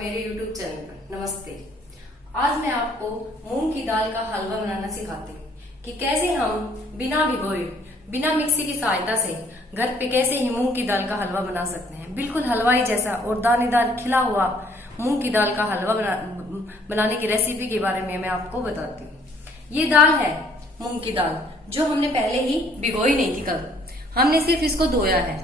मेरे YouTube channel पर। नमस्ते। आज मैं आपको मूंग की दाल का हलवा बनाना सिखाती हूँ कि कैसे हम बिना भिगोए, बिना मिक्सी की सहायता से घर पे कैसे ही मूंग की दाल का हलवा बना सकते हैं। बिल्कुल हलवाई जैसा और दानेदार खिला हुआ मूंग की दाल का हलवा बनाने की रेसिपी के बारे में मैं आपको बताती हूँ। ये दाल है मूंग की दाल, जो हमने पहले ही भिगोई नहीं थी कल, हमने सिर्फ इसको धोया है।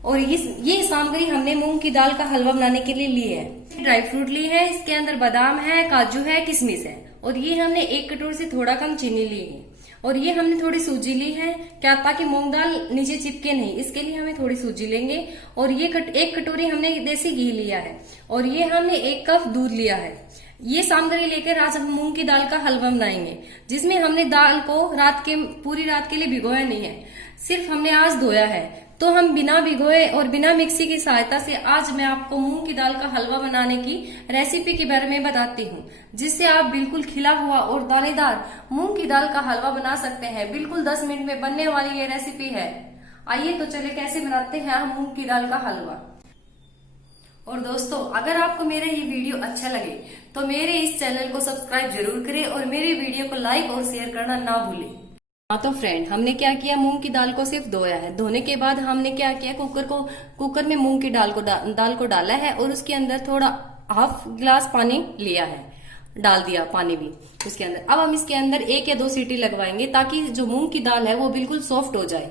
और ये सामग्री हमने मूंग की दाल का हलवा बनाने के लिए ली है। ड्राई फ्रूट ली है, इसके अंदर बादाम है, काजू है, किशमिश है। और ये हमने एक कटोरी से थोड़ा कम चीनी ली है। और ये हमने थोड़ी सूजी ली है, क्या ताकि मूंग दाल नीचे चिपके नहीं, इसके लिए हमें थोड़ी सूजी लेंगे। और ये एक कटोरी हमने देसी घी लिया है। और ये हमने 1 कप दूध लिया है। ये सामग्री लेकर आज हम मूंग की दाल का हलवा बनाएंगे, जिसमें हमने दाल को पूरी रात के लिए भिगोया नहीं है, सिर्फ हमने आज धोया है। तो हम बिना भिगोए और बिना मिक्सी की सहायता से आज मैं आपको मूंग की दाल का हलवा बनाने की रेसिपी के बारे में बताती हूँ, जिससे आप बिल्कुल खिला हुआ और दानेदार मूंग की दाल का हलवा बना सकते हैं। बिल्कुल 10 मिनट में बनने वाली ये रेसिपी है। आइए तो चले कैसे बनाते हैं हम मूंग की दाल का हलवा। और दोस्तों, अगर आपको मेरा ये वीडियो अच्छा लगे तो मेरे इस चैनल को सब्सक्राइब जरूर करें और मेरे वीडियो को लाइक और शेयर करना ना भूलें। हाँ तो फ्रेंड, हमने क्या किया, मूंग की दाल को सिर्फ धोया है। धोने के बाद हमने क्या किया, कुकर में मूंग की दाल को डाला है और उसके अंदर थोड़ा हाफ गिलास पानी लिया है, डाल दिया पानी भी उसके अंदर। अब हम इसके अंदर 1 या 2 सीटी लगवाएंगे, ताकि जो मूंग की दाल है वो बिल्कुल सॉफ्ट हो जाए।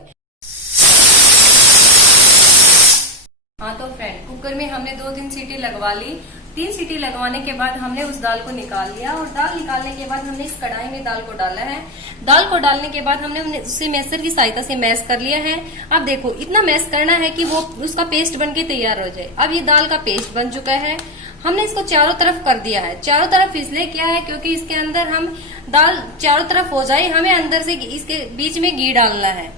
हाँ तो फ्रेंड, कुकर में हमने 2-3 सीटी लगवा ली। 3 सीटी लगवाने के बाद हमने उस दाल को निकाल लिया। और दाल निकालने के बाद हमने इस कढ़ाई में दाल को डाला है। दाल को डालने के बाद हमने उसे मैसर की सहायता से मैश कर लिया है। अब देखो, इतना मैश करना है कि वो उसका पेस्ट बनके तैयार हो जाए। अब ये दाल का पेस्ट बन चुका है। हमने इसको चारों तरफ कर दिया है। चारों तरफ इसलिए किया है क्योंकि इसके अंदर हम दाल चारों तरफ हो जाए, हमें अंदर से इसके बीच में घी डालना है।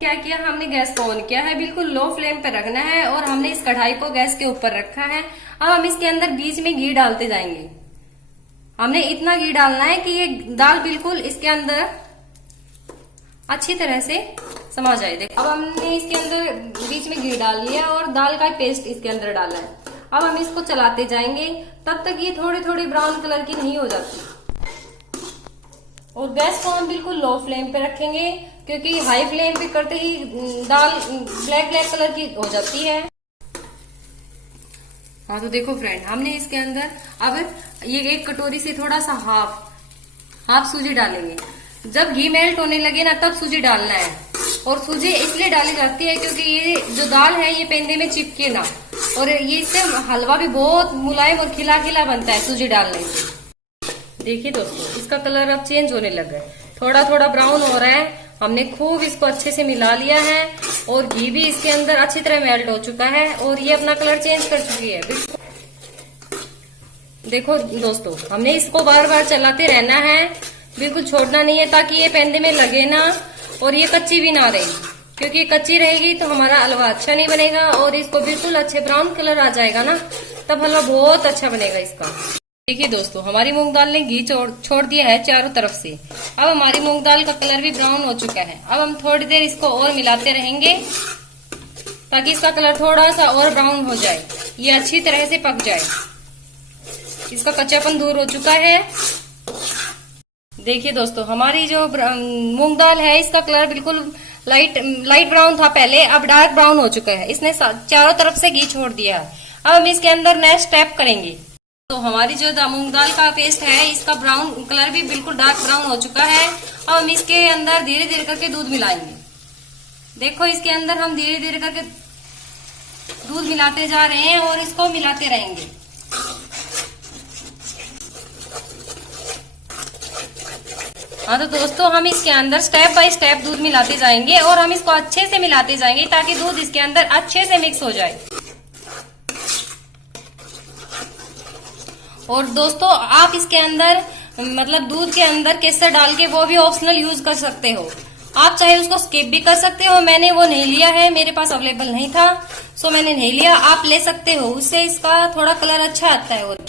क्या किया, हमने गैस को ऑन किया है, बिल्कुल लो फ्लेम पे रखना है। और हमने इस कढ़ाई को गैस के ऊपर रखा है। अब हम इसके अंदर बीच में घी डालते जाएंगे। हमने इतना घी डालना है कि ये दाल बिल्कुल इसके अंदर अच्छी तरह से समा जाए। देखो, अब हमने इसके अंदर बीच में घी डाल लिया और दाल का पेस्ट इसके अंदर डाला है। अब हम इसको चलाते जाएंगे तब तक ये थोड़ी थोड़ी ब्राउन कलर की नहीं हो जाती। और गैस को हम बिल्कुल लो फ्लेम पे रखेंगे, क्योंकि हाई फ्लेम पे करते ही दाल ब्लैक कलर की हो जाती है। हाँ तो देखो फ्रेंड, हमने इसके अंदर अब ये 1 कटोरी से थोड़ा सा हाफ सूजी डालेंगे। जब घी मेल्ट होने लगे ना, तब सूजी डालना है। और सूजी इसलिए डाली जाती है क्योंकि ये जो दाल है ये पेंदे में चिपके ना, और ये इससे हलवा भी बहुत मुलायम और खिला खिला बनता है सूजी डालने से। देखिए दोस्तों, इसका कलर अब चेंज होने लगा है, थोड़ा थोड़ा ब्राउन हो रहा है। हमने खूब इसको अच्छे से मिला लिया है और घी भी इसके अंदर अच्छी तरह मेल्ट हो चुका है और ये अपना कलर चेंज कर चुकी है। देखो दोस्तों, हमने इसको बार बार चलाते रहना है, बिल्कुल छोड़ना नहीं है, ताकि ये पेंदे में लगे ना और ये कच्ची भी ना रहे। क्योंकि कच्ची रहेगी तो हमारा हलवा अच्छा नहीं बनेगा। और इसको बिल्कुल अच्छे ब्राउन कलर आ जाएगा ना, तब हलवा बहुत अच्छा बनेगा इसका। देखिए दोस्तों, हमारी मूंग दाल ने घी छोड़ दिया है चारों तरफ से। अब हमारी मूंग दाल का कलर भी ब्राउन हो चुका है। अब हम थोड़ी देर इसको और मिलाते रहेंगे, ताकि इसका कलर थोड़ा सा और ब्राउन हो जाए, ये अच्छी तरह से पक जाए, इसका कच्चापन दूर हो चुका है। देखिए दोस्तों, हमारी जो मूंग दाल है इसका कलर बिल्कुल लाइट ब्राउन था पहले, अब डार्क ब्राउन हो चुका है। इसने चारों तरफ से घी छोड़ दिया है। अब हम इसके अंदर नेक्स्ट स्टेप करेंगे। तो हमारी जो मूंग दाल का पेस्ट है, इसका ब्राउन कलर भी बिल्कुल डार्क ब्राउन हो चुका है। अब हम इसके अंदर धीरे धीरे करके दूध मिलाएंगे। देखो, इसके अंदर हम धीरे धीरे करके दूध मिलाते जा रहे हैं और इसको मिलाते रहेंगे। हाँ तो दोस्तों, हम इसके अंदर स्टेप बाय स्टेप दूध मिलाते जाएंगे और हम इसको अच्छे से मिलाते जाएंगे, ताकि दूध इसके अंदर अच्छे से मिक्स हो जाए। और दोस्तों, आप इसके अंदर मतलब दूध के अंदर केसर डाल के वो भी ऑप्शनल यूज कर सकते हो। आप चाहे उसको स्किप भी कर सकते हो। मैंने वो नहीं लिया है, मेरे पास अवेलेबल नहीं था, सो मैंने नहीं लिया। आप ले सकते हो, उससे इसका थोड़ा कलर अच्छा आता है। और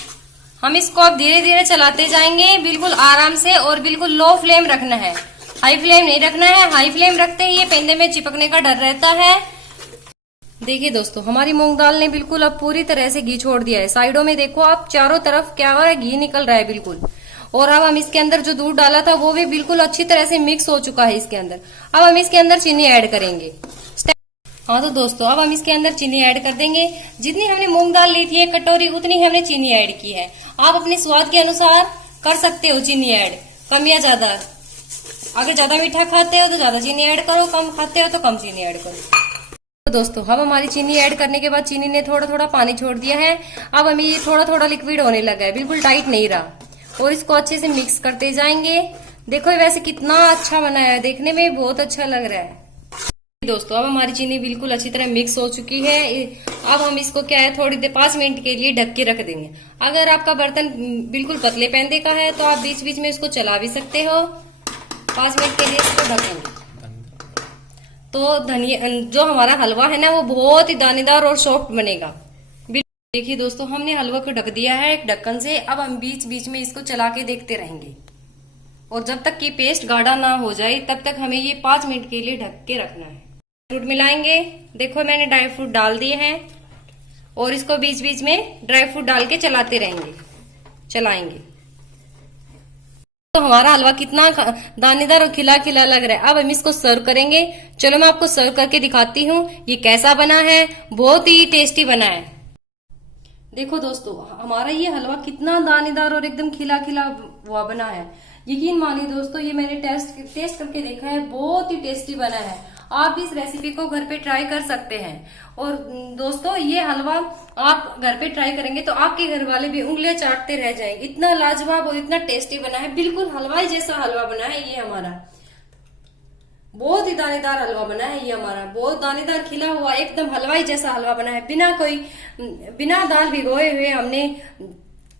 हम इसको अब धीरे धीरे चलाते जाएंगे, बिल्कुल आराम से, और बिल्कुल लो फ्लेम रखना है, हाई फ्लेम नहीं रखना है। हाई फ्लेम रखते ही ये पेंदे में चिपकने का डर रहता है। देखिए दोस्तों, हमारी मूंग दाल ने बिल्कुल अब पूरी तरह से घी छोड़ दिया है। साइडों में देखो आप, चारों तरफ क्या हो रहा है, घी निकल रहा है बिल्कुल। और अब हम इसके अंदर जो दूध डाला था वो भी बिल्कुल अच्छी तरह से मिक्स हो चुका है इसके अंदर। अब हम इसके अंदर चीनी ऐड करेंगे। हाँ तो दोस्तों, अब हम इसके अंदर चीनी ऐड कर देंगे। जितनी हमने मूंग दाल ली थी 1 कटोरी, उतनी हमने चीनी ऐड की है। आप अपने स्वाद के अनुसार कर सकते हो चीनी ऐड, कम या ज्यादा। अगर ज्यादा मीठा खाते हो तो ज्यादा चीनी ऐड करो, कम खाते हो तो कम चीनी ऐड करो। तो दोस्तों, अब हमारी चीनी ऐड करने के बाद चीनी ने थोड़ा थोड़ा पानी छोड़ दिया है। अब हमें ये थोड़ा थोड़ा लिक्विड होने लगा है, बिल्कुल टाइट नहीं रहा। और इसको अच्छे से मिक्स करते जाएंगे। देखो वैसे कितना अच्छा बना है, देखने में भी बहुत अच्छा लग रहा है। दोस्तों, अब हमारी चीनी बिल्कुल अच्छी तरह मिक्स हो चुकी है। अब हम इसको क्या है, थोड़ी देर 5 मिनट के लिए ढक के रख देंगे। अगर आपका बर्तन बिल्कुल पतले पैंदे का है तो आप बीच बीच में इसको चला भी सकते हो। 5 मिनट के लिए इसको ढकेंगे तो धनिया जो हमारा हलवा है ना, वो बहुत ही दानेदार और सॉफ्ट बनेगा। देखिए दोस्तों, हमने हलवा को ढक दिया है एक ढक्कन से। अब हम बीच बीच में इसको चला के देखते रहेंगे और जब तक कि पेस्ट गाढ़ा ना हो जाए तब तक हमें ये 5 मिनट के लिए ढक के रखना है। फ्रूट मिलाएंगे। देखो मैंने ड्राई फ्रूट डाल दिए हैं और इसको बीच बीच में ड्राई फ्रूट डाल के चलाते रहेंगे, चलाएंगे। तो हमारा हलवा कितना दानेदार और खिला खिला लग रहा है। अब हम इसको सर्व करेंगे। चलो मैं आपको सर्व करके दिखाती हूँ ये कैसा बना है। बहुत ही टेस्टी बना है। देखो दोस्तों, हमारा ये हलवा कितना दानेदार और एकदम खिला खिला हुआ बना है। यकीन मानिए दोस्तों, ये मैंने टेस्ट करके देखा है, बहुत ही टेस्टी बना है। आप भी इस रेसिपी को घर पे ट्राई कर सकते हैं। और दोस्तों, ये हलवा आप घर पे ट्राई करेंगे तो आपके घर वाले भी उंगलियां चाटते रह जाएंगे। इतना लाजवाब और इतना टेस्टी बना है, बिल्कुल हलवाई जैसा हलवा बना है ये हमारा। बहुत ही दानेदार हलवा बना है ये हमारा, बहुत दानेदार खिला हुआ एकदम हलवाई जैसा हलवा बना है। बिना दाल भिगोए हुए हमने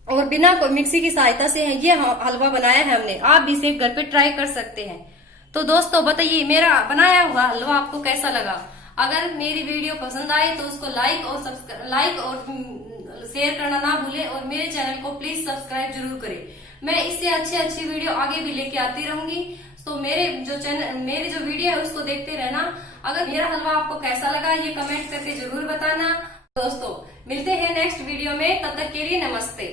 और बिना कोई मिक्सी की सहायता से ये हलवा बनाया है हमने। आप भी इसे घर पे ट्राई कर सकते हैं। तो दोस्तों बताइए, मेरा बनाया हुआ हलवा आपको कैसा लगा? अगर मेरी वीडियो पसंद आए तो उसको लाइक और शेयर करना ना भूले और मेरे चैनल को प्लीज सब्सक्राइब जरूर करें। मैं इससे अच्छी वीडियो आगे भी लेके आती रहूंगी। तो मेरी जो वीडियो है उसको देखते रहना। अगर मेरा हलवा आपको कैसा लगा ये कमेंट करके जरूर बताना। दोस्तों, मिलते हैं नेक्स्ट वीडियो में, तब तक के लिए नमस्ते।